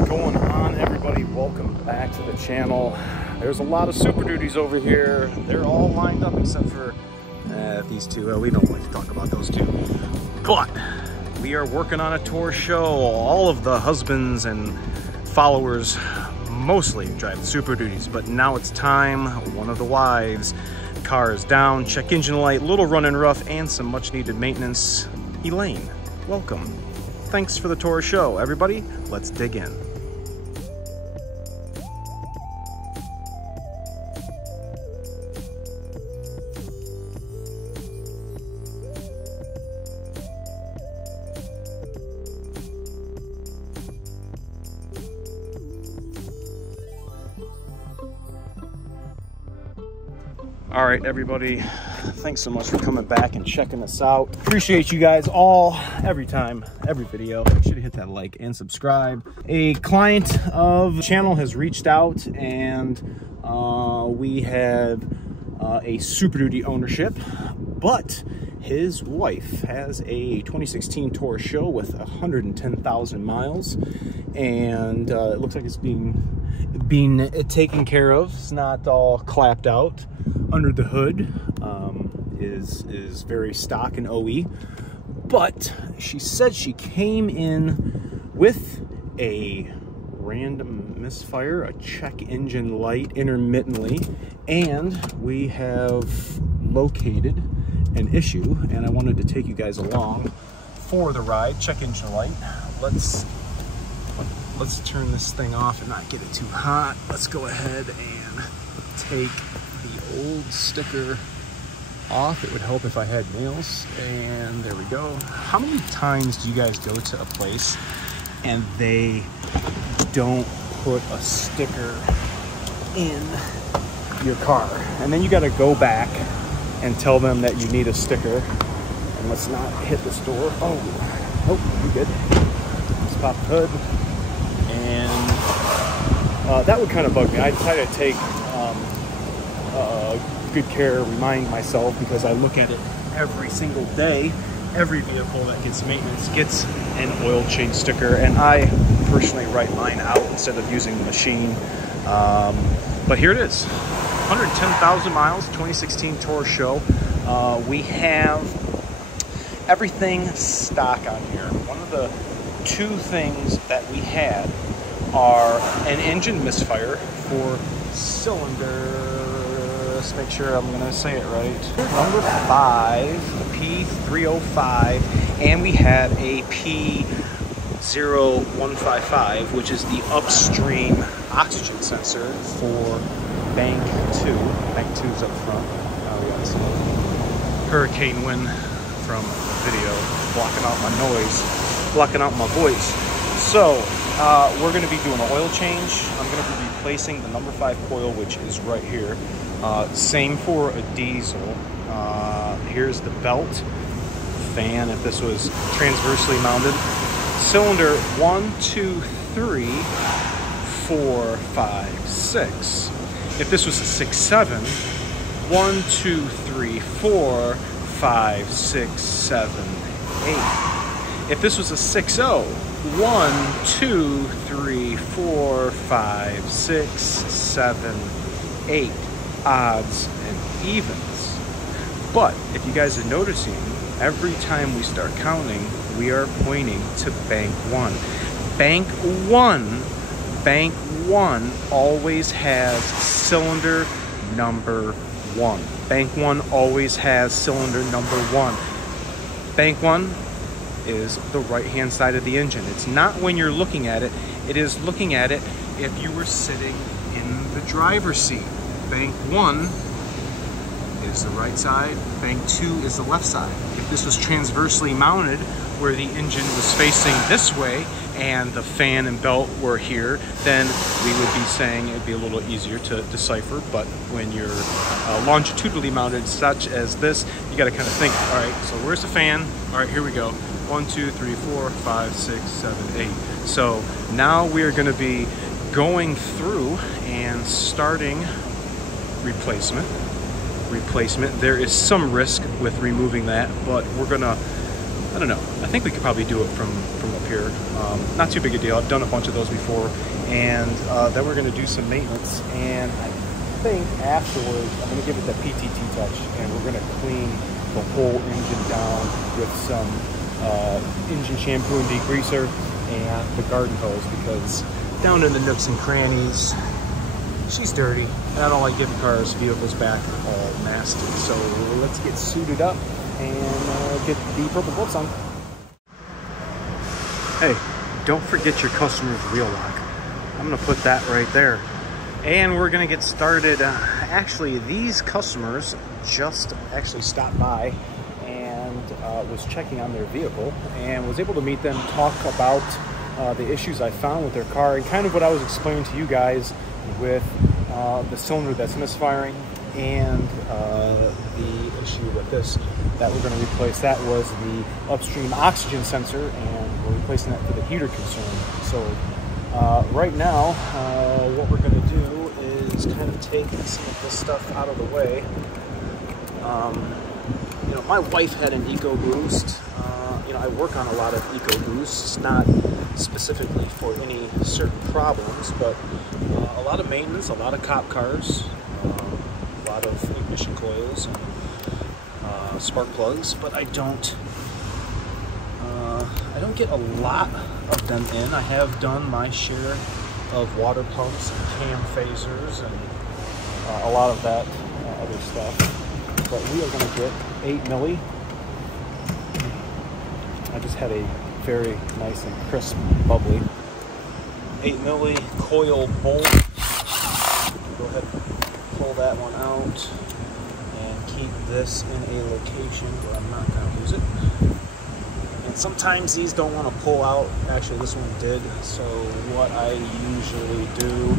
is going on, everybody? Welcome back to the channel. There's a lot of Super Duties over here. They're all lined up except for these two. We don't like to talk about those two. But we are working on a Taurus SHO. All of the husbands and followers mostly drive Super Duties, but now it's time. One of the wives, car is down, check engine light, little running rough, and some much needed maintenance. Elaine, welcome. Thanks for the Taurus SHO. Everybody, let's dig in. All right, everybody, thanks so much for coming back and checking us out. Appreciate you guys all, every time, every video. Make sure to hit that like and subscribe. A client of the channel has reached out, and we have a Super Duty ownership, but his wife has a 2016 Taurus SHO with 110,000 miles, and it looks like it's being taken care of. It's not all clapped out. Under the hood is very stock and OE, but she said she came in with a random misfire, a check engine light intermittently, and we have located an issue, and I wanted to take you guys along for the ride. Check engine light. Let's turn this thing off and not get it too hot. Let's go ahead and take the old sticker off. It would help if I had nails. And there we go. How many times do you guys go to a place and they don't put a sticker in your car, and then you got to go back and tell them that you need a sticker? And let's not hit this door. Oh, you good. Let's pop the hood. And that would kind of bug me. I try to take good care, remind myself, because I look at it every single day. Every vehicle that gets maintenance gets an oil change sticker, and I personally write mine out instead of using the machine. But here it is, 110,000 miles, 2016 Taurus SHO. We have everything stock on here. One of the two things that we had are an engine misfire for cylinder, let's make sure I'm gonna say it right, number 5, the P305, and we had a P0155, which is the upstream oxygen sensor for bank 2. Bank 2's up front. Now we got some hurricane wind from the video blocking out my noise, blocking out my voice. So we're going to be doing an oil change. I'm going to be replacing the number 5 coil, which is right here. Same for a diesel. Here's the belt, fan if this was transversely mounted. Cylinder 1, 2, 3, 4, 5, 6. If this was a 6-7, 1, 2, 3, 4, 5, 6, 7, 8. If this was a 6-0, 1, 2, 3, 4, 5, 6, 7, 8. Odds and evens. But if you guys are noticing, every time we start counting, we are pointing to bank 1. Bank 1 always has cylinder number 1. Bank 1 always has cylinder number 1. Bank 1 is the right hand side of the engine. It's not when you're looking at it, it is looking at it if you were sitting in the driver's seat. Bank 1 is the right side, bank 2 is the left side. If this was transversely mounted, where the engine was facing this way and the fan and belt were here, then we would be saying it'd be a little easier to decipher. But when you're longitudinally mounted such as this, you got to kind of think, all right, so where's the fan? All right, here we go. 1, 2, 3, 4, 5, 6, 7, 8. So now we are going to be going through and starting replacement. There is some risk with removing that, but we're gonna I don't know. I think we could probably do it from up here. Not too big a deal. I've done a bunch of those before. And then we're going to do some maintenance. And I think afterwards, I'm going to give it the PTT touch. And we're going to clean the whole engine down with some engine shampoo and degreaser and the garden hose, because down in the nooks and crannies, she's dirty, and I don't like giving vehicles back all nasty. So let's get suited up and get the purple bolts on. Hey, don't forget your customer's wheel lock. I'm gonna put that right there. And we're gonna get started. Actually, these customers just actually stopped by and was checking on their vehicle, and was able to meet them, talk about the issues I found with their car, and kind of what I was explaining to you guys with the cylinder that's misfiring, and the issue with this that we're going to replace. That was the upstream oxygen sensor, and we're replacing that for the heater concern. So right now, what we're going to do is kind of take some of this stuff out of the way. You know, my wife had an EcoBoost. You know, I work on a lot of EcoBoosts, not specifically for any certain problems, but a lot of maintenance, a lot of cop cars, a lot of ignition coils and spark plugs. But I don't get a lot of them in. I have done my share of water pumps and cam phasers and a lot of that other stuff. But we are going to get 8 milli. I just had a very nice and crisp, bubbly 8 milli coil bolt. Go ahead and pull that one out and keep this in a location where I'm not going to lose it. And sometimes these don't want to pull out. Actually, this one did. So what I usually do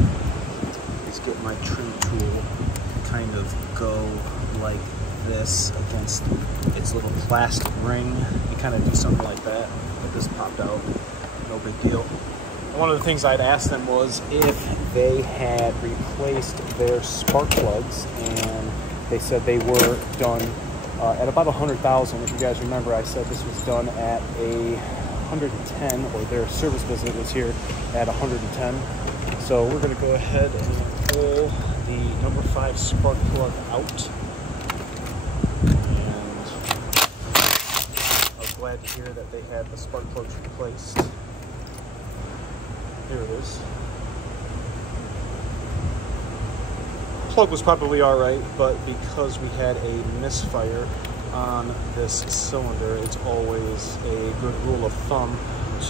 is get my trim tool to kind of go like this against its little plastic ring and kind of do something like that. But this popped out, no big deal. And one of the things I'd asked them was if they had replaced their spark plugs, and they said they were done at about 100,000. If you guys remember, I said this was done at a 110, or their service visit was here at 110. So we're going to go ahead and pull the number 5 spark plug out. Glad to hear that they had the spark plugs replaced. Here it is. Plug was probably alright, but because we had a misfire on this cylinder, it's always a good rule of thumb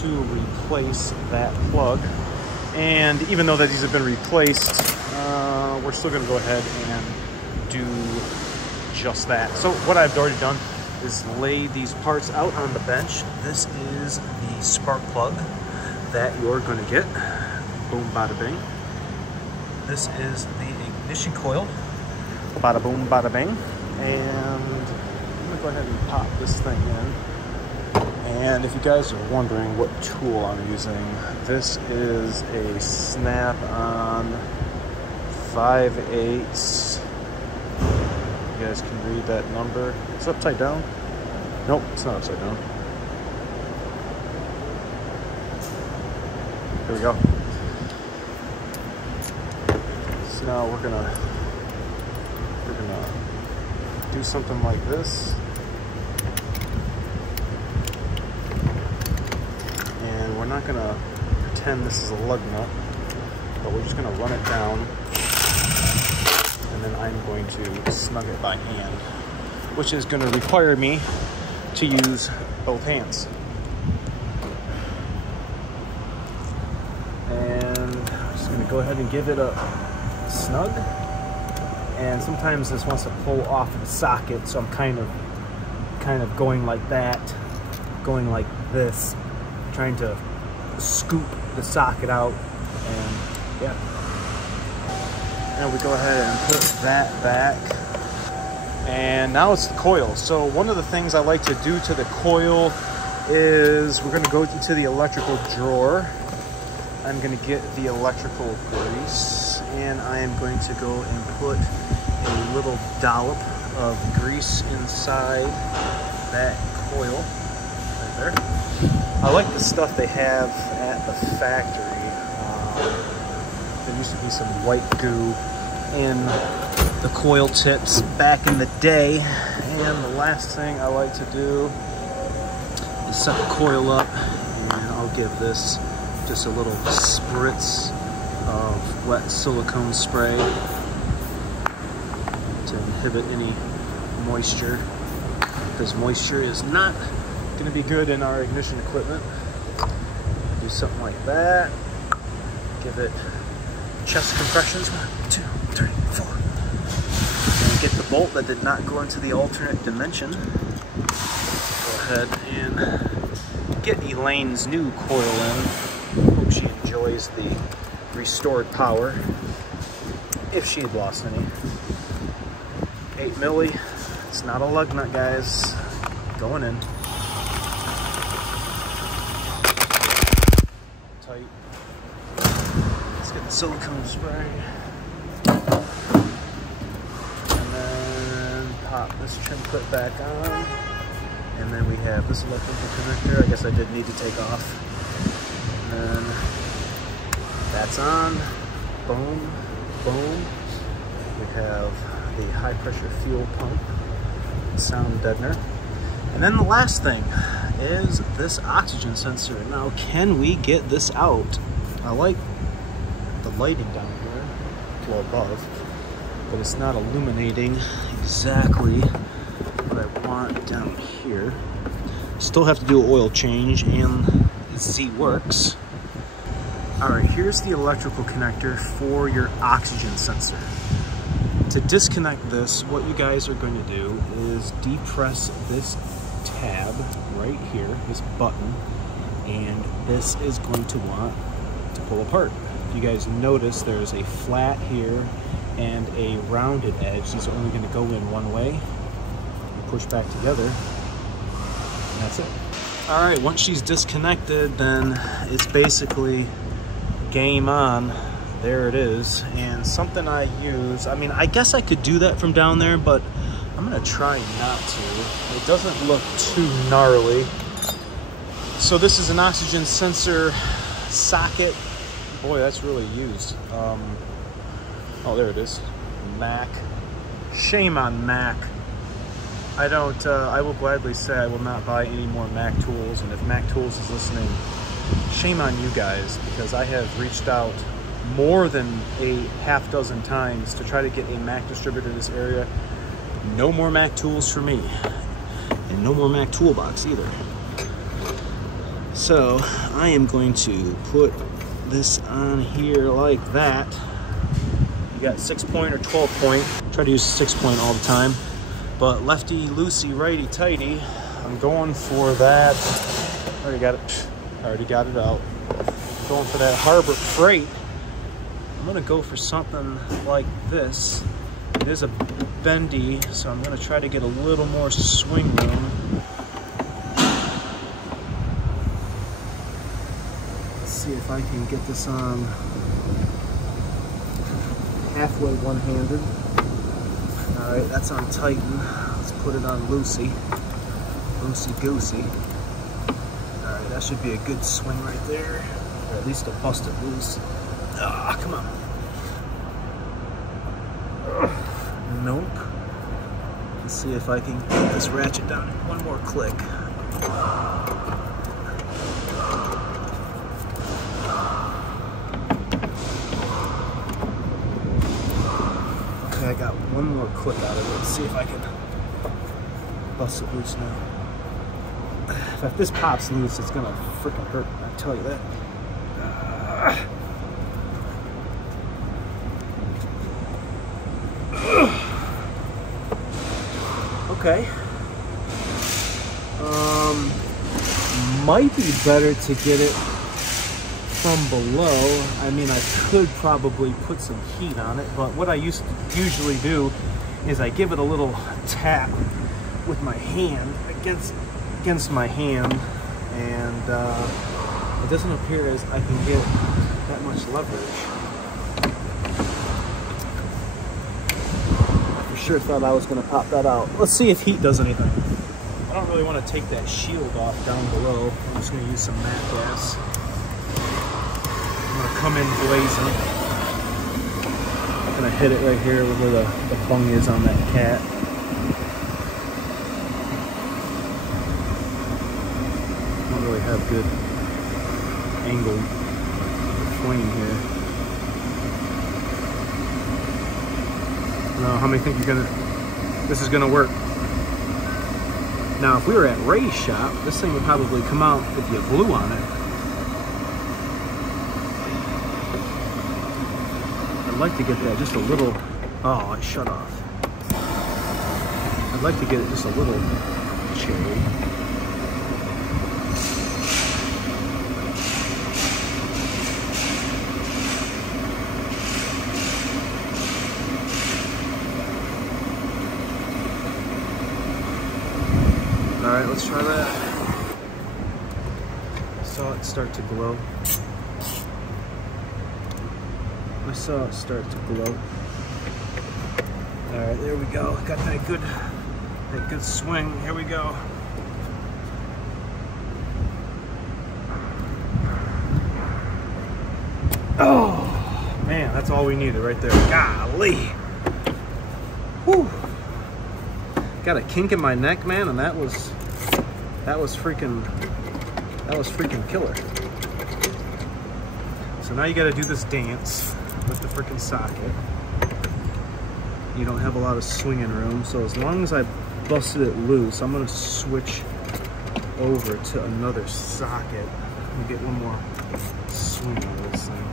to replace that plug. And even though that these have been replaced, we're still going to go ahead and do just that. So what I've already done is lay these parts out on the bench. This is the spark plug that you're going to get. Boom, bada bing. This is the ignition coil. Bada boom, bada bing. And I'm going to go ahead and pop this thing in. And if you guys are wondering what tool I'm using, this is a snap-on 5/8. You guys can read that number. It's upside down. Nope, it's not upside down. Here we go. So now we're gonna do something like this, and we're not gonna pretend this is a lug nut, but we're just gonna run it down. And then I'm going to snug it by hand, which is going to require me to use both hands. And I'm just going to go ahead and give it a snug. And sometimes this wants to pull off of the socket, so I'm kind of going like that, going like this, trying to scoop the socket out, and yeah. And we go ahead and put that back. And now it's the coil. So one of the things I like to do to the coil is we're going to go into the electrical drawer. I'm going to get the electrical grease, and I am going to go and put a little dollop of grease inside that coil. there. I like the stuff they have at the factory. There used to be some white goo in the coil tips back in the day. And the last thing I like to do is set the coil up, and I'll give this just a little spritz of wet silicone spray to inhibit any moisture, because moisture is not going to be good in our ignition equipment. Do something like that. Give it chest compressions. 1, 2, 3, 4. And get the bolt that did not go into the alternate dimension. Go ahead and get Elaine's new coil in. Hope she enjoys the restored power, if she had lost any. 8 milli. It's not a lug nut, guys. Going in. Tight. Let's get the silicone spray. And then pop this trim clip back on. And then we have this electrical connector. I guess I did need to take off. And then that's on. Boom. Boom. We have the high pressure fuel pump sound deadener. And then the last thing is this oxygen sensor. Now, can we get this out? I like the lighting down here, well above, but it's not illuminating exactly what I want down here. Still have to do an oil change, and Z works. All right, here's the electrical connector for your oxygen sensor. To disconnect this, what you guys are going to do is depress this tab right here, this button, and this is going to want to pull apart. If you guys notice, there's a flat here and a rounded edge. These are only going to go in one way. You push back together, and that's it. All right, once she's disconnected, then it's basically game on. There it is. And something I use, I mean, I guess I could do that from down there, but I'm gonna try not to. It doesn't look too gnarly. So this is an oxygen sensor socket. Boy, that's really used. Oh, there it is. Mac. Shame on Mac. I will gladly say I will not buy any more Mac tools, and if Mac Tools is listening, shame on you guys, because I have reached out more than a half dozen times to try to get a Mac distributor in this area. No more Mac tools for me, and no more Mac toolbox either. So I am going to put this on here like that. You got 6-point or 12-point. Try to use 6-point all the time, but lefty loosey, righty tighty. I'm going for that. Already got it out. Going for that Harbor Freight. I'm gonna go for something like this. It is a bendy, so I'm gonna try to get a little more swing room. Let's see if I can get this on halfway one-handed. All right, that's on Titan. Let's put it on loosey. Loosey-goosey. All right, that should be a good swing right there. Or at least to bust it loose. Ah, come on. Nope. Let's see if I can get this ratchet down one more click. Okay, I got one more click out of it. Let's see if I can bust it loose now. If this pops loose, it's gonna freaking hurt, I tell you that. Okay. Might be better to get it from below. I mean, I could probably put some heat on it, but what I usually do is I give it a little tap with my hand against my hand, and it doesn't appear as I can get that much leverage. For sure thought I was going to pop that out. Let's see if heat does anything. I don't really want to take that shield off down below. I'm just going to use some matte gas. I'm going to come in blazing. I'm going to hit it right here where the bung is on that cat. I don't really have good angle flame here. How many think this is gonna work? Now, if we were at Ray's shop, this thing would probably come out if you blew on it. I'd like to get that just a little. Oh, it shut off. I'd like to get it just a little cherry. All right, let's try that. I saw it start to glow. I saw it start to glow. All right, there we go. Got that good swing. Here we go. Oh man, that's all we needed right there. Golly. Whew. Got a kink in my neck, man, and that was freaking killer. So now you got to do this dance with the freaking socket. You don't have a lot of swinging room, so as long as I busted it loose, I'm gonna switch over to another socket and get one more swing out of this thing.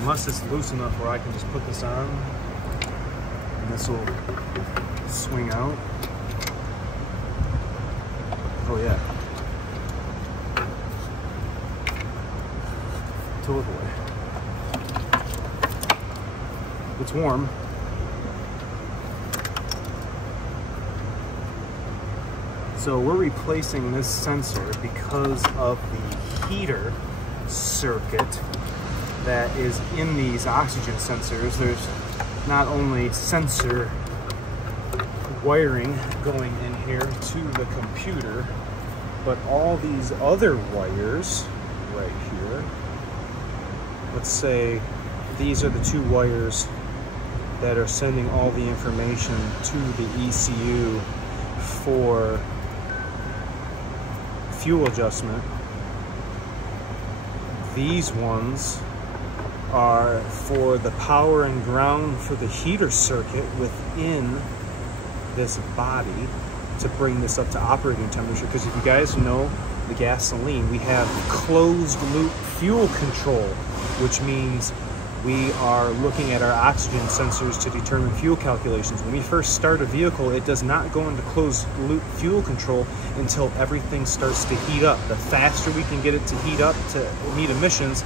Unless it's loose enough where I can just put this on and this will swing out. Oh yeah. Totally. It's warm. So we're replacing this sensor because of the heater circuit that is in these oxygen sensors. There's not only sensor wiring going in here to the computer, but all these other wires right here. Let's say these are the two wires that are sending all the information to the ECU for fuel adjustment. These ones are for the power and ground for the heater circuit within this body to bring this up to operating temperature. Because if you guys know the gasoline, we have closed loop fuel control, which means we are looking at our oxygen sensors to determine fuel calculations. When we first start a vehicle, it does not go into closed loop fuel control until everything starts to heat up. The faster we can get it to heat up to meet emissions,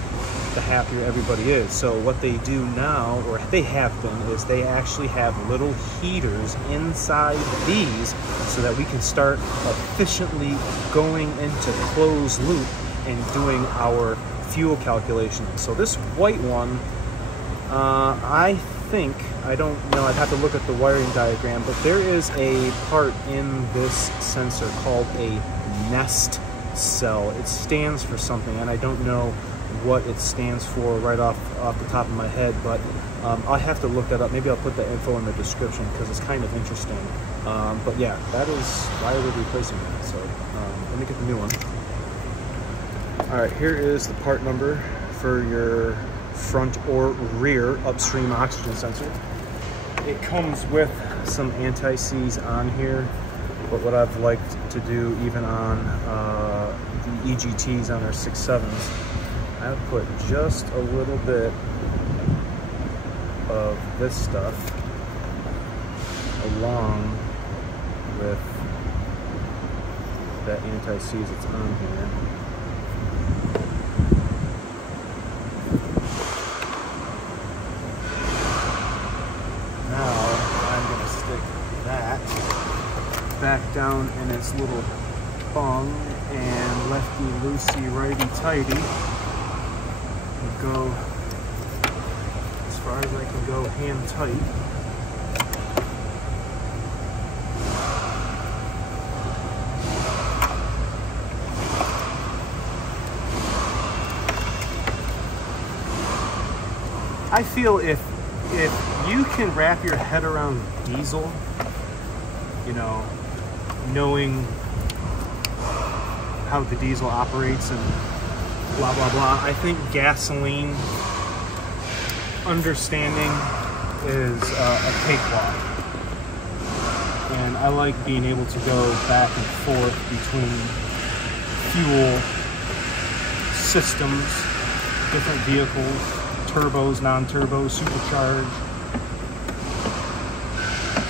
the happier everybody is. So what they do now, or they have been, is they actually have little heaters inside these so that we can start efficiently going into closed loop and doing our fuel calculations. So this white one, I think, I don't know, I'd have to look at the wiring diagram, but there is a part in this sensor called a nest cell. It stands for something, and I don't know what it stands for right off the top of my head, but I'll have to look that up. Maybe I'll put the info in the description because it's kind of interesting. But yeah, that is why we're replacing that. So let me get the new one. All right, here is the part number for your front or rear upstream oxygen sensor. It comes with some anti-seize on here, but what I've liked to do even on the EGTs on our 6.7s, I've put just a little bit of this stuff along with that anti-seize that's on here. Now I'm going to stick that back down in its little bung and lefty-loosey, righty-tighty. Go as far as I can go hand tight. I feel if you can wrap your head around diesel, you know, knowing how the diesel operates and blah, blah, blah, I think gasoline understanding is a cakewalk. And I like being able to go back and forth between fuel systems, different vehicles, turbos, non-turbos, supercharged.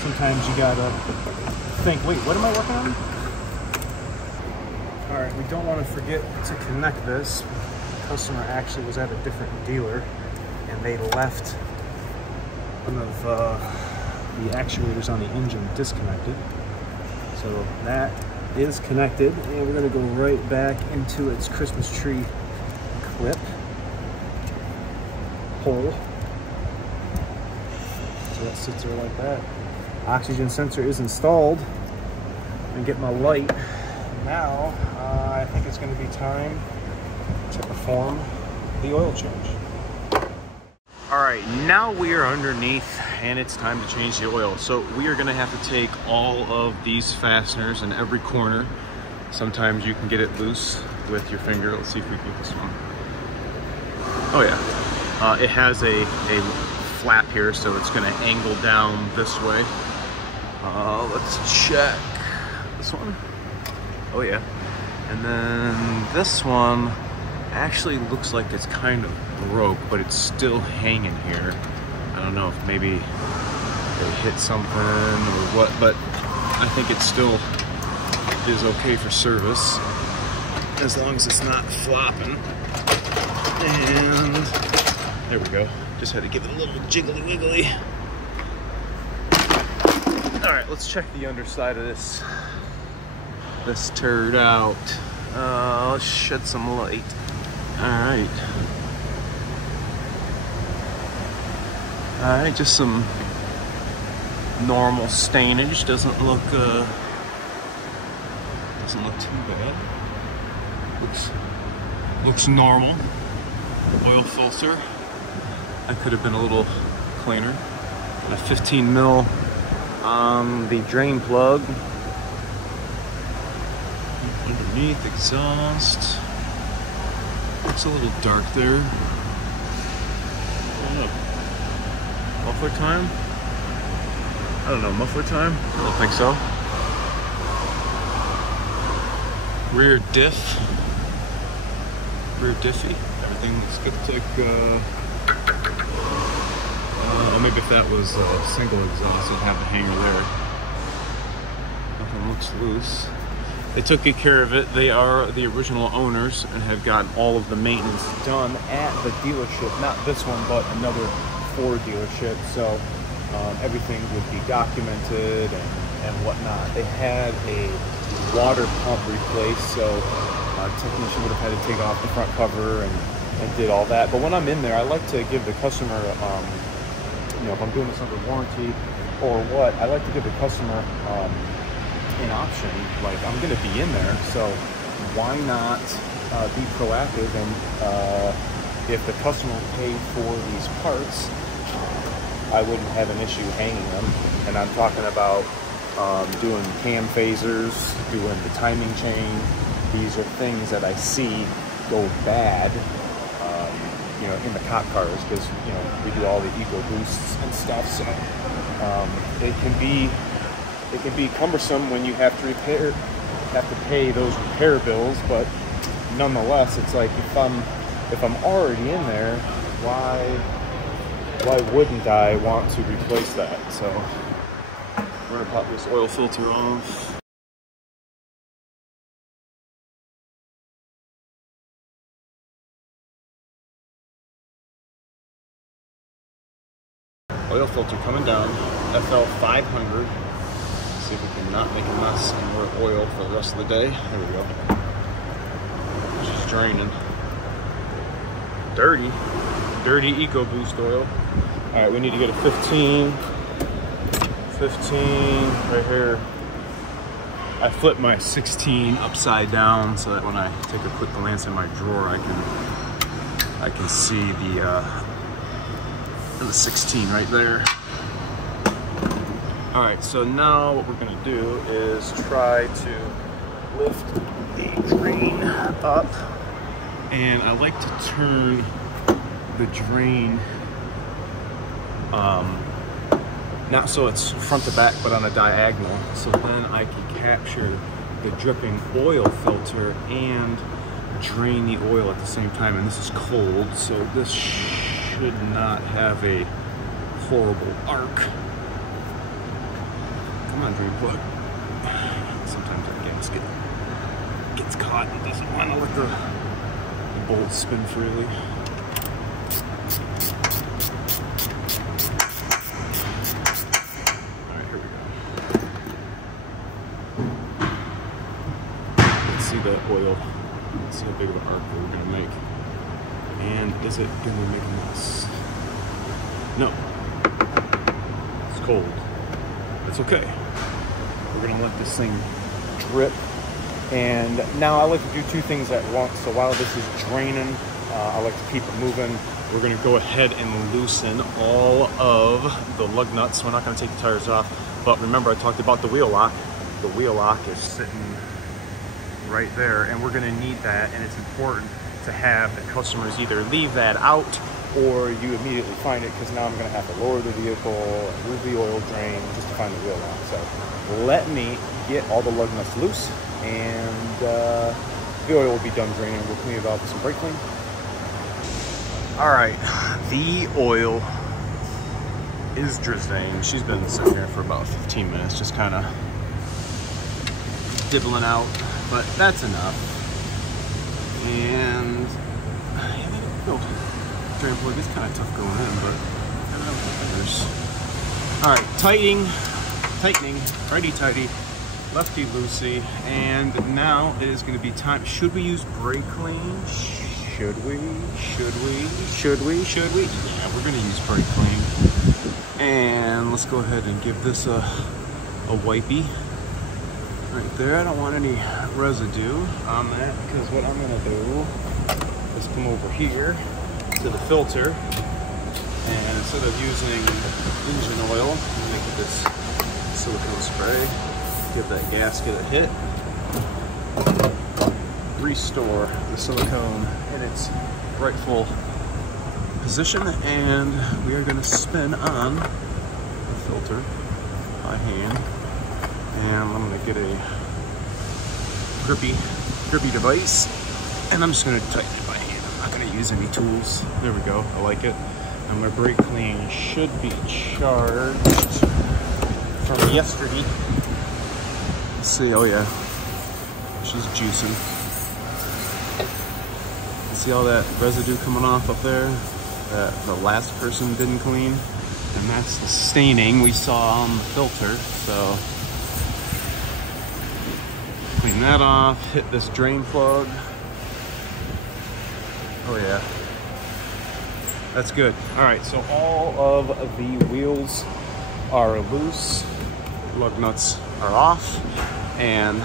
Sometimes you gotta think, wait, what am I working on? All right, we don't want to forget to connect this. The customer actually was at a different dealer and they left one of the actuators on the engine disconnected. So that is connected, and we're gonna go right back into its Christmas tree clip hole. So that sits there like that. Oxygen sensor is installed. And get my light. Now, I think it's gonna be time to perform the oil change. All right, now we are underneath and it's time to change the oil. So we are gonna have to take all of these fasteners in every corner. Sometimes you can get it loose with your finger. Let's see if we can get this one. Oh yeah, it has a flap here, so it's gonna angle down this way. Let's check this one. Oh yeah, and then this one actually looks like it's kind of broke, but it's still hanging here. I don't know if maybe they hit something or what, but I think it still is okay for service as long as it's not flopping. And there we go. Just had to give it a little jiggly wiggly. All right, let's check the underside of this turd out. Let's shed some light. All right, just some normal stainage. Doesn't look too bad. Looks normal. Oil filter. That could have been a little cleaner. Got a 15 mil on the drain plug. Underneath exhaust. Looks a little dark there. I don't know. Muffler time? I don't know, muffler time? I don't think so. Rear diff. Rear diffy. Everything looks like, maybe if that was a single exhaust, it'd have a hanger there. Nothing looks loose. They took good care of it. They are the original owners and have gotten all of the maintenance done at the dealership. Not this one, but another Ford dealership. So everything would be documented and whatnot. They had a water pump replaced, so a technician would have had to take off the front cover and did all that. But when I'm in there, I like to give the customer, you know, if I'm doing this under warranty or what, I like to give the customer an option. Like, I'm going to be in there, so why not be proactive? And if the customer paid for these parts, I wouldn't have an issue hanging them. And I'm talking about doing cam phasers, doing the timing chain. These are things that I see go bad, you know, in the cop cars, because, you know, we do all the EcoBoosts and stuff. So it can be cumbersome when you have to pay those repair bills. But nonetheless, it's like, if I'm already in there, why wouldn't I want to replace that? So we're gonna pop this oil filter off. Oil filter coming down, FL 500. See if we can not make a mess and work oil for the rest of the day. There we go. Just draining. Dirty EcoBoost oil. All right, we need to get a 15 right here. I flip my 16 upside down so that when I take a quick glance in my drawer, I can see the and the 16 right there. All right, so now what we're gonna do is try to lift the drain up, and I like to turn the drain not so it's front to back, but on a diagonal, so then I can capture the dripping oil filter and drain the oil at the same time. And this is cold, so this should not have a horrible arc. Come on, drain plug. Sometimes the gasket gets caught and doesn't want to let the bolt spin freely. Alright, here we go. Let's see the oil. Let's see how big of an arc we're going to make. And is it going to make a mess? No. It's cold. That's okay. We're going to let this thing drip. And now I like to do two things at once. So while this is draining, I like to keep it moving. We're going to go ahead and loosen all of the lug nuts. We're not going to take the tires off. But remember, I talked about the wheel lock. The wheel lock is sitting right there, and we're going to need that. And it's important to have the customers either leave that out or you immediately find it, because now I'm going to have to lower the vehicle, move the oil drain just to find the wheel lock. So let me get all the lug nuts loose, and the oil will be done draining. We'll clean it off with some brake clean. All right, the oil is drizzling. She's been sitting here for about 15 minutes, just kind of dibbling out, but that's enough. And drain plug is kind of tough going in, but I don't know what matters. All right, tightening, righty-tighty, lefty-loosey, and now it is going to be time. Should we use brake clean? Should we? Yeah, we're going to use brake clean. And let's go ahead and give this a wipey right there. I don't want any residue on that, because what I'm going to do is come over here to the filter, and instead of using engine oil, I'm going to get this silicone spray, give that gasket a hit, restore the silicone in its rightful position, and we are going to spin on the filter by hand. And I'm going to get a grippy device, and I'm just going to tighten it by hand. I'm not going to use any tools. There we go. I like it. And my brake clean should be charged from yesterday. Let's see. Oh yeah, she's juicing. See all that residue coming off up there that the last person didn't clean, and that's the staining we saw on the filter. So clean that off, hit this drain plug. Oh yeah, that's good. All right, so all of the wheels are loose, lug nuts are off, and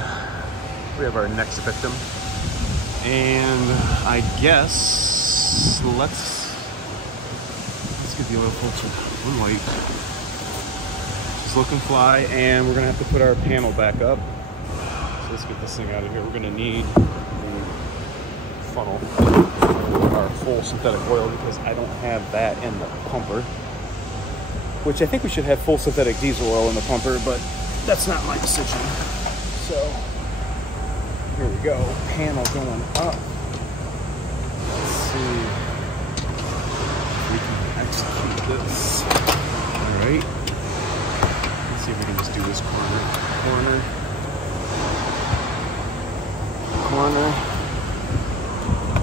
we have our next victim. And I guess let's get the oil filter one light. Just looking fly, and we're gonna have to put our panel back up. Let's get this thing out of here. We're going to need a funnel for our full synthetic oil, because I don't have that in the pumper, which I think we should have full synthetic diesel oil in the pumper, but that's not my decision. So here we go, panel going up. Let's see if we can execute this. All right, let's see if we can just do this corner.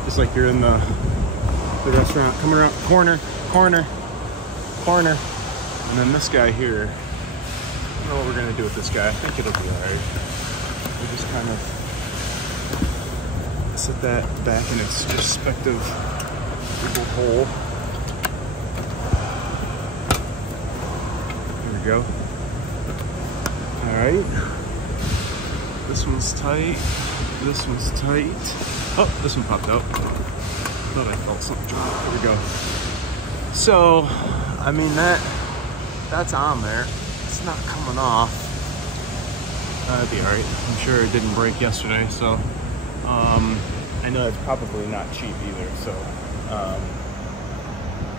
Just like you're in the restaurant, coming around corner, and then this guy here. I don't know what we're gonna do with this guy. I think it'll be all right. We just kind of set that back in its respective little hole. Here we go. All right. This one's tight. This one's tight. Oh, this one popped out. Thought I felt something. Here we go. So I mean, that's on there. It's not coming off. That'd be all right. I'm sure it didn't break yesterday, so I know it's probably not cheap either. So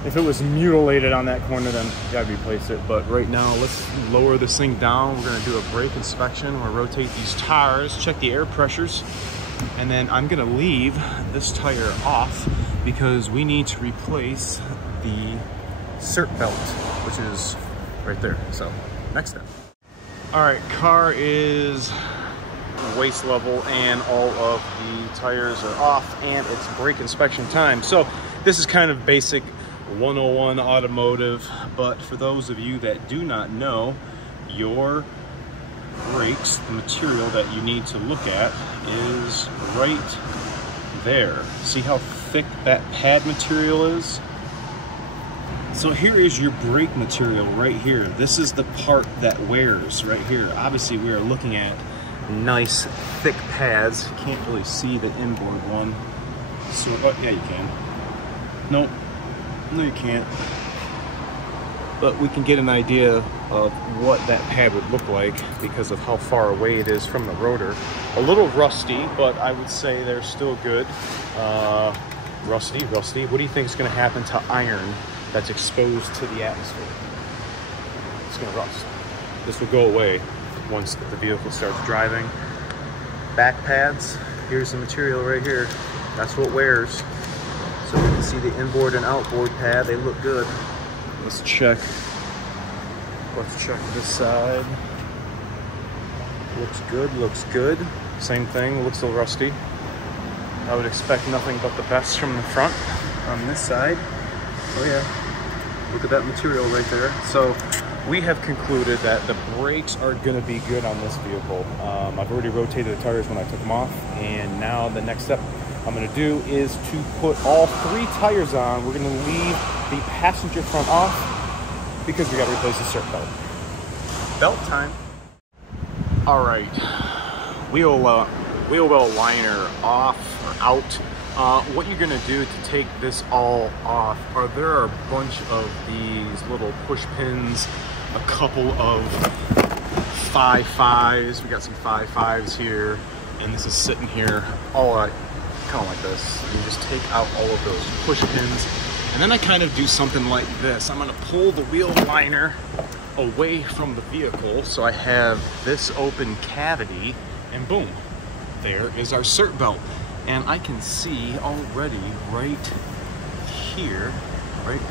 if it was mutilated on that corner, then you gotta replace it. But right now, let's lower this thing down. We're gonna do a brake inspection. We're gonna rotate these tires, check the air pressures, and then I'm gonna leave this tire off because we need to replace the cert belt, which is right there. So next step. All right, car is waist level and all of the tires are off and it's brake inspection time. So this is kind of basic 101 automotive, but for those of you that do not know, your brakes, the material that you need to look at is right there. See how thick that pad material is? So here is your brake material right here. This is the part that wears right here. Obviously we are looking at nice thick pads. You can't really see the inboard one. So, oh, yeah, you can. Nope. No, you can't. But we can get an idea of what that pad would look like because of how far away it is from the rotor. A little rusty, but I would say they're still good. Rusty. What do you think is going to happen to iron that's exposed to the atmosphere? It's going to rust. This will go away once the vehicle starts driving. Back pads, here's the material right here. That's what wears. So we can see the inboard and outboard pad, they look good. Let's check this side. Looks good. Same thing, looks a little rusty. I would expect nothing but the best from the front on this side. Oh yeah, look at that material right there. So we have concluded that the brakes are gonna be good on this vehicle. I've already rotated the tires when I took them off, and now the next step I'm gonna do is to put all 3 tires on. We're gonna leave the passenger front off because we gotta replace the cert belt. Belt time. All right, wheel well liner off or out. What you're gonna do to take this all off there are a bunch of these little push pins, a couple of 5.5s. We got some 5.5s here, and this is sitting here all kind of like this. You just take out all of those push pins, and then I kind of do something like this. I'm gonna pull the wheel liner away from the vehicle so I have this open cavity, and boom, there is our cert belt. And I can see already right here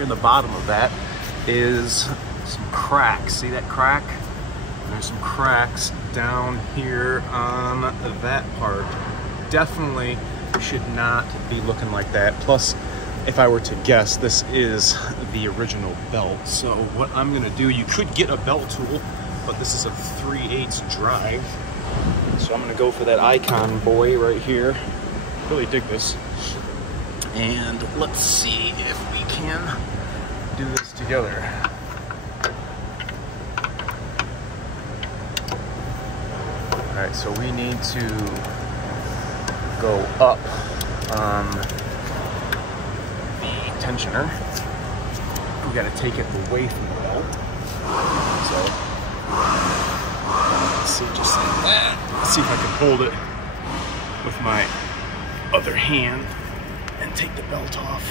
in the bottom of that is some cracks. See that crack? There's some cracks down here on that part. Definitely should not be looking like that. Plus, if I were to guess, this is the original belt. So what I'm gonna do, you could get a belt tool, but this is a 3/8 drive. So I'm gonna go for that Icon boy right here. Really dig this. And let's see if we can do this together. All right, so we need to go up on the tensioner. We got to take it away from the belt. So let's see, just like that. Let's see if I can hold it with my other hand and take the belt off.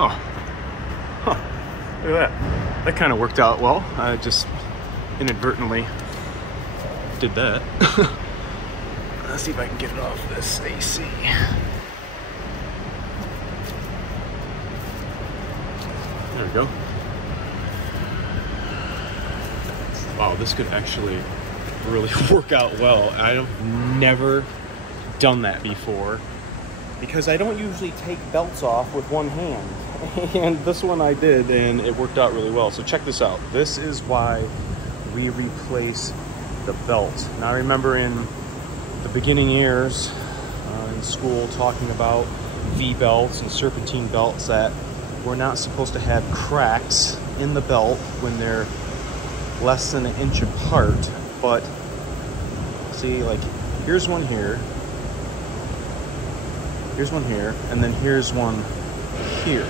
Oh, huh. Look at that. That kind of worked out well. I just inadvertently did that. Let's see if I can get it off this AC. There we go. Wow, this could actually really work out well. I've never done that before because I don't usually take belts off with one hand. And this one I did, and it worked out really well. So check this out. This is why we replace the belt. Now I remember in the beginning years in school talking about V-belts and serpentine belts that we're not supposed to have cracks in the belt when they're less than 1 inch apart, but See, like, here's one here. Here's one here, and then here's one here.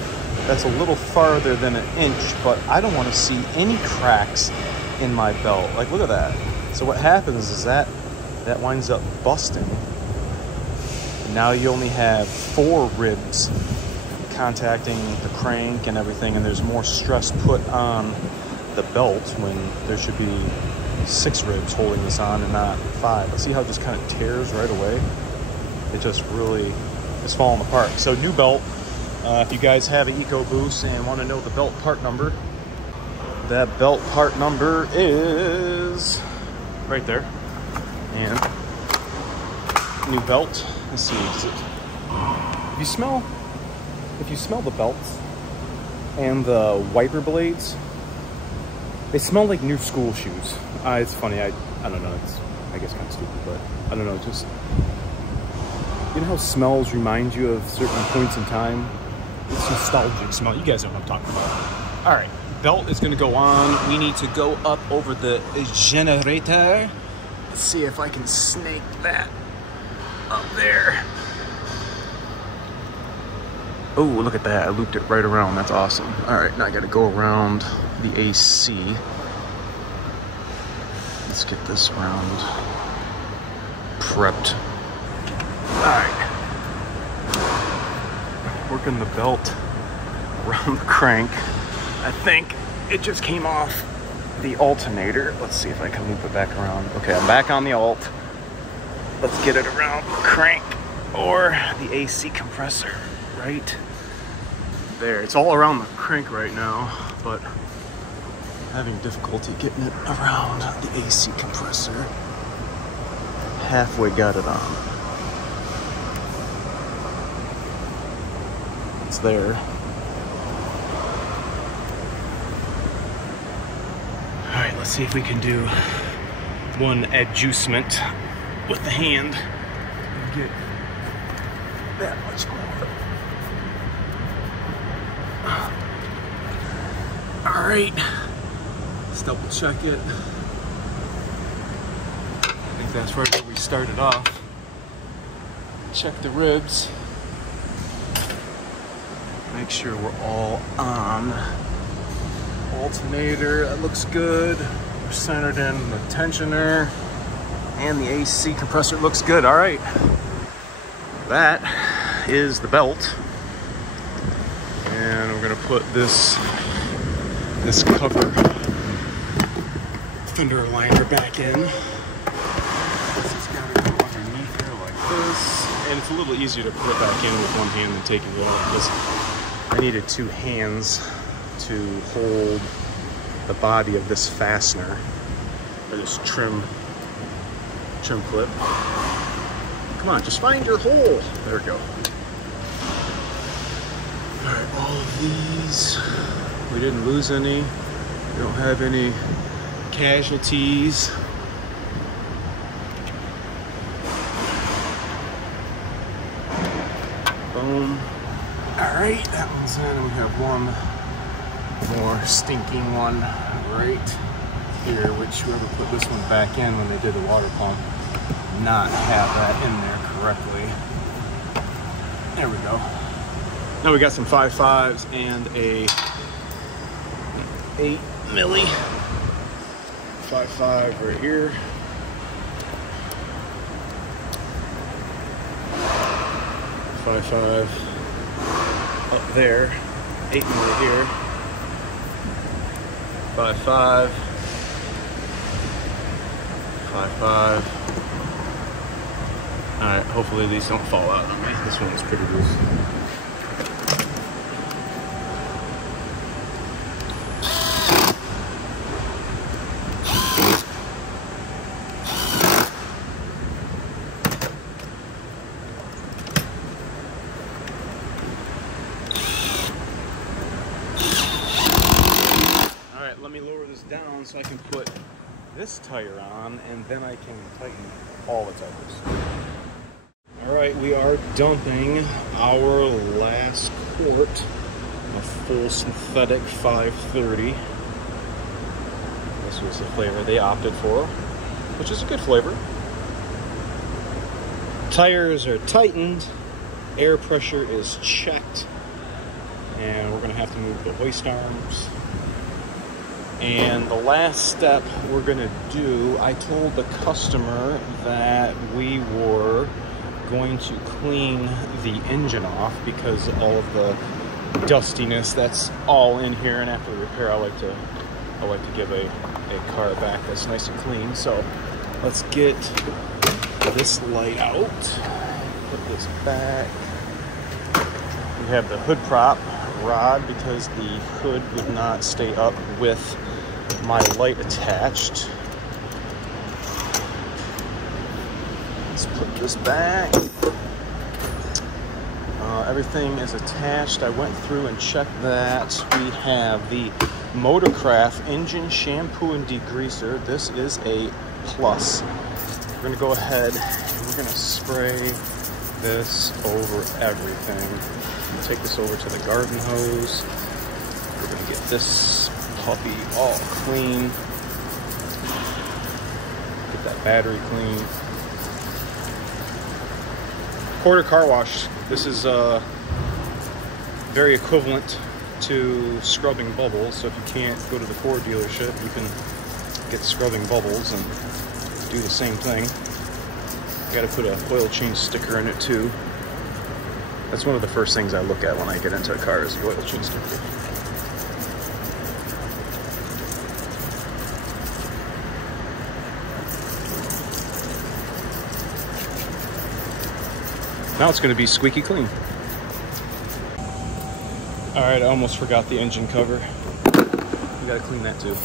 That's a little farther than an inch, but I don't want to see any cracks in my belt. Like, look at that. So what happens is that winds up busting. Now you only have 4 ribs contacting the crank and everything, and there's more stress put on the belt when there should be 6 ribs holding this on and not 5. But see how it just kind of tears right away? It just really is falling apart. So new belt. If you guys have an EcoBoost and want to know the belt part number, that belt part number is right there. And new belt. Let's see. If you smell the belts and the wiper blades, they smell like new school shoes. It's funny. I don't know. It's, I guess, kind of stupid, but I don't know. Just, you know how smells remind you of certain points in time? It's nostalgic smell. You guys know what I'm talking about. All right, belt is going to go on. We need to go up over the generator. Let's see if I can snake that up there. Oh, look at that. I looped it right around. That's awesome. All right, now I got to go around the AC. Let's get this round prepped. All right. Working the belt around the crank. I think it just came off the alternator. Let's see if I can loop it back around. Okay, I'm back on the alt. Let's get it around the crank or the AC compressor right there. It's all around the crank right now, but I'm having difficulty getting it around the AC compressor. Halfway got it on. It's there. All right, let's see if we can do one adjustment with the hand and get that much more. All right, let's double check it. I think that's right where we started off. Check the ribs. Make sure we're all on. Alternator, that looks good. We're centered in the tensioner. And the AC compressor looks good. All right. That is the belt. And we're gonna put this cover fender liner back in. This has gotta go underneath here like this. And it's a little easier to put it back in with one hand than taking it off, because I needed 2 hands to hold the body of this fastener, or this trim clip. Come on, just find your hole. There we go. All right, all of these, we didn't lose any. We don't have any casualties. Boom. All right, that one's in. We have one more stinking one right here, which whoever put this one back in when they did the water pump did not have that in there correctly. There we go. Now we got some 5.5s and a 8 milli 5.5 right here. 5.5 up there, 8 milli here. 5.5, 5.5. All right, hopefully these don't fall out on me. This one's pretty loose. Let me lower this down so I can put this tire on, and then I can tighten all the tires. All right, we are dumping our last quart of full synthetic 530. This was the flavor they opted for, which is a good flavor. Tires are tightened, air pressure is checked, and we're gonna have to move the hoist arms. And the last step we're gonna do, I told the customer that we were going to clean the engine off because all of the dustiness that's all in here, and after the repair I like to give a car back that's nice and clean. So let's get this light out, put this back. We have the hood prop rod because the hood would not stay up with my light attached. Let's put this back. Everything is attached. I went through and checked that. We have the Motorcraft engine shampoo and degreaser. This is a plus. We're gonna go ahead and we're gonna spray this over everything. Take this over to the garden hose. We're gonna get this puppy all clean. Get that battery clean. Quarter car wash. This is very equivalent to scrubbing bubbles. So if you can't go to the Ford dealership, you can get scrubbing bubbles and do the same thing. You got to put an oil change sticker in it too. That's one of the first things I look at when I get into a car is the oil change sticker. Now it's going to be squeaky clean. All right, I almost forgot the engine cover. You got to clean that too.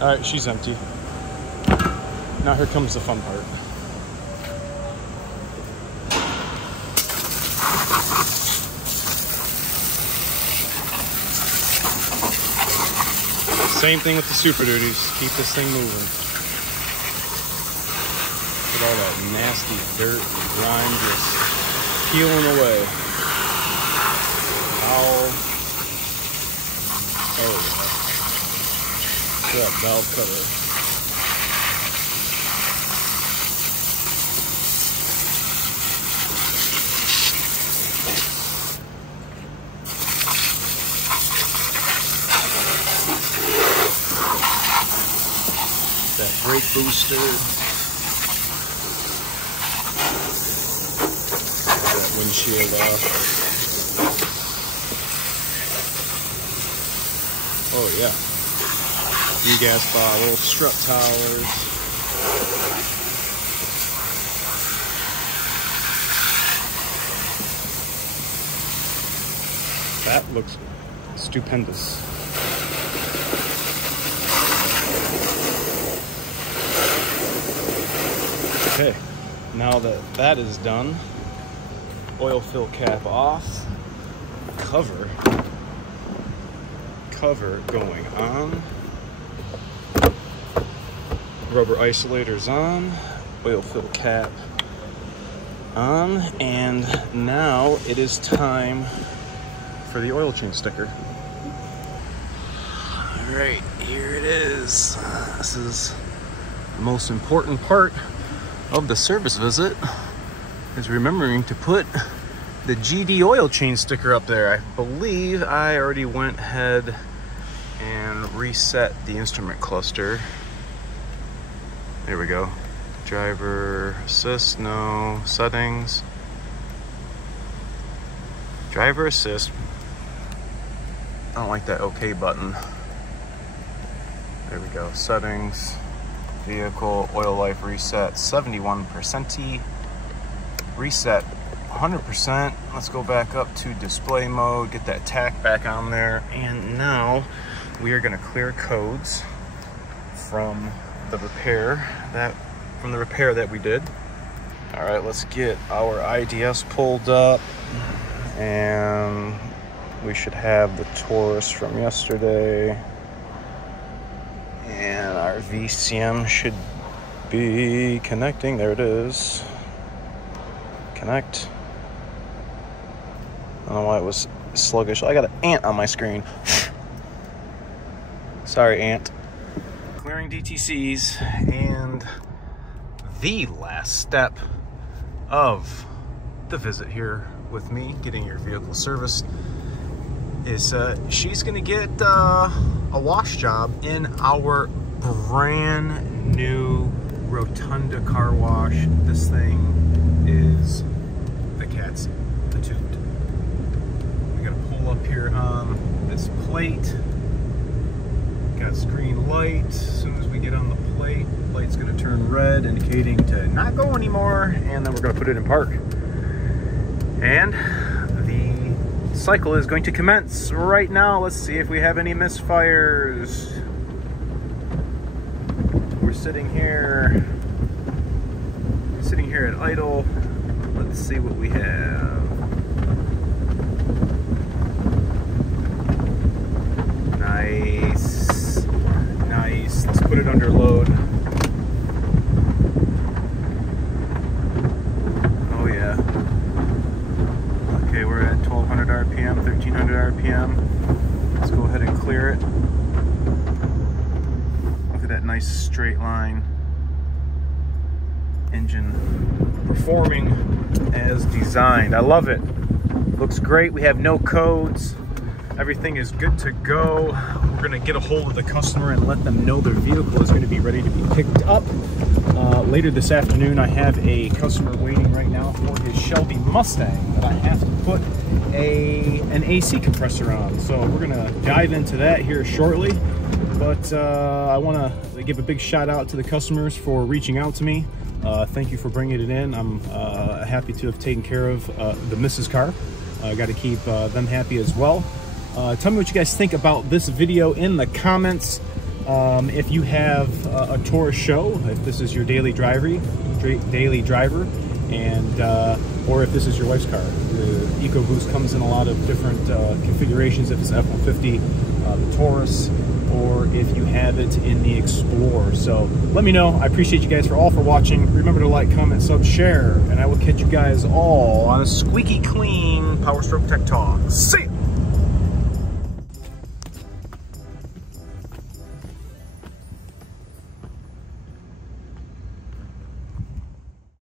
All right, she's empty. Now here comes the fun part. Same thing with the Super Duties. Keep this thing moving. Get all that nasty dirt and grime just peeling away. Valve. Oh, yeah. That valve cover. That brake booster. That windshield off. Oh yeah. Gas bottle, strut towers. That looks stupendous. Okay, now that that is done, oil fill cap off, cover going on, rubber isolators on, oil fill cap on, and now it is time for the oil change sticker. All right, here it is. This is the most important part of the service visit, is remembering to put the GD oil change sticker up there. I believe I already went ahead and reset the instrument cluster. There we go. Driver assist, no. Settings. Driver assist. I don't like that OK button. There we go. Settings. Vehicle oil life reset 71%. Reset 100%. Let's go back up to display mode, get that tack back on there, and now we are going to clear codes from the repair that we did. All right, let's get our IDS pulled up, and we should have the Taurus from yesterday. And our VCM should be connecting. There it is. Connect. I don't know why it was sluggish. I got an ant on my screen. Sorry, ant. Clearing DTCs, and the last step of the visit here with me, getting your vehicle serviced, is she's gonna get a wash job in our brand new Rotunda car wash. This thing is the cat's the toot. We gotta pull up here on this plate. Got green light. As soon as we get on the plate, light's gonna turn red, indicating to not go anymore, and then we're gonna put it in park. And the cycle is going to commence right now. Let's see if we have any misfires. We're sitting here at idle. Let's see what we have. Nice, nice. Let's put it under load. Oh yeah. Okay, we're at 1200 RPM, 1300 RPM. Let's go ahead and clear it. Look at that nice straight line. Engine performing as designed. I love it. Looks great. We have no codes. Everything is good to go. We're gonna get a hold of the customer and let them know their vehicle is gonna be ready to be picked up. Later this afternoon, I have a customer waiting right now for his Shelby Mustang that I have to put an AC compressor on. So we're gonna dive into that here shortly. But I wanna give a big shout out to the customers for reaching out to me. Thank you for bringing it in. I'm happy to have taken care of the Mrs. car. I got to keep them happy as well. Tell me what you guys think about this video in the comments. If you have a Taurus SHO, if this is your daily driver, and or if this is your wife's car. The EcoBoost comes in a lot of different configurations. If it's F-150, the Taurus, or if you have it in the Explorer. So let me know. I appreciate you guys for watching. Remember to like, comment, sub, share, and I will catch you guys all on a squeaky clean Powerstroke Tech Talk. See ya!